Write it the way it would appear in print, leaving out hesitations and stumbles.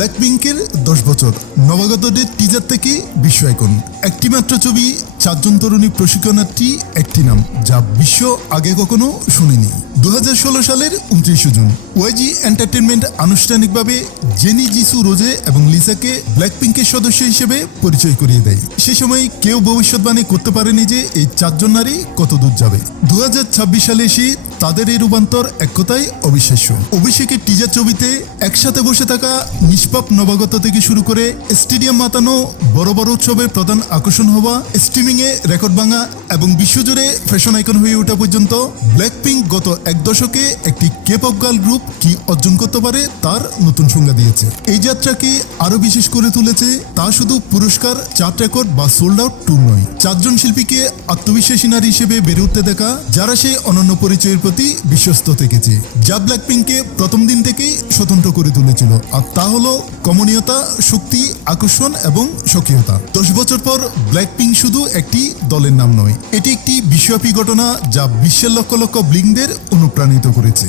ব্ল্যাকপিঙ্কের 10 বছর নবাগতদের টিজার থেকে বিশ্ব আইকন। একটি মাত্র ছবি, 4 জন তরুণী প্রশিক্ষণার্থী, একটি নাম যা বিশ্ব আগে কখনো শুনেনি। 2016 সালের 29 জুন ওয়াইজি এন্টারটেনমেন্ট আনুষ্ঠানিকভাবে জেনি, জিসু, রোজে এবং লিসাকে ব্ল্যাকপিঙ্কের সদস্য হিসেবে পরিচয় করিয়ে দেয়। সে সময় কেউ ভবিষ্যৎবাণী করতে পারেনি যে এই 4 জন নারী কত দূর যাবে। 2026 সালে এসে তাদের এই রূপান্তর এক কথায় অবিশ্বাস্য। অভিষেকের টিজার ছবিতে একসাথে বসে থাকা নিষ্পাপ নবাগত থেকে শুরু করে স্টেডিয়াম মাতানো বড় বড় উৎসবের প্রধান আকর্ষণ হওয়া, স্ট্রিমিংয়ে রেকর্ড ভাঙা এবং বিশ্বজুড়ে ফ্যাশন আইকন হয়ে ওঠা পর্যন্ত ব্ল্যাকপিঙ্ক গত এক দশকে একটি কে-পপ গার্ল গ্রুপ কি অর্জন করতে পারে তার নতুন সংজ্ঞা দিয়েছে। এই যাত্রাকে আরো বিশেষ করে তুলেছে তা শুধু পুরস্কার, চার্ট রেকর্ড বা সোল্ড আউট ট্যুর নয়। 4 জন শিল্পীকে আত্মবিশ্বাসী নারী হিসেবে বেড়ে উঠতে দেখা, যারা সেই অনন্য পরিচয়ের প্রতি বিশ্বস্ত থেকেছে, যা ব্ল্যাকপিঙ্ককে প্রথম দিন থেকেই স্বতন্ত্র করে তুলেছিল। আর তা হলো কমনীয়তা, শক্তি, আকর্ষণ এবং স্বকীয়তা। 10 বছর পর ব্ল্যাকপিঙ্ক শুধু একটি দলের নাম নয়, এটি একটি বিশ্বব্যাপী ঘটনা যা বিশ্বের লক্ষ লক্ষ ব্লিংদের অনুপ্রাণিত করেছে।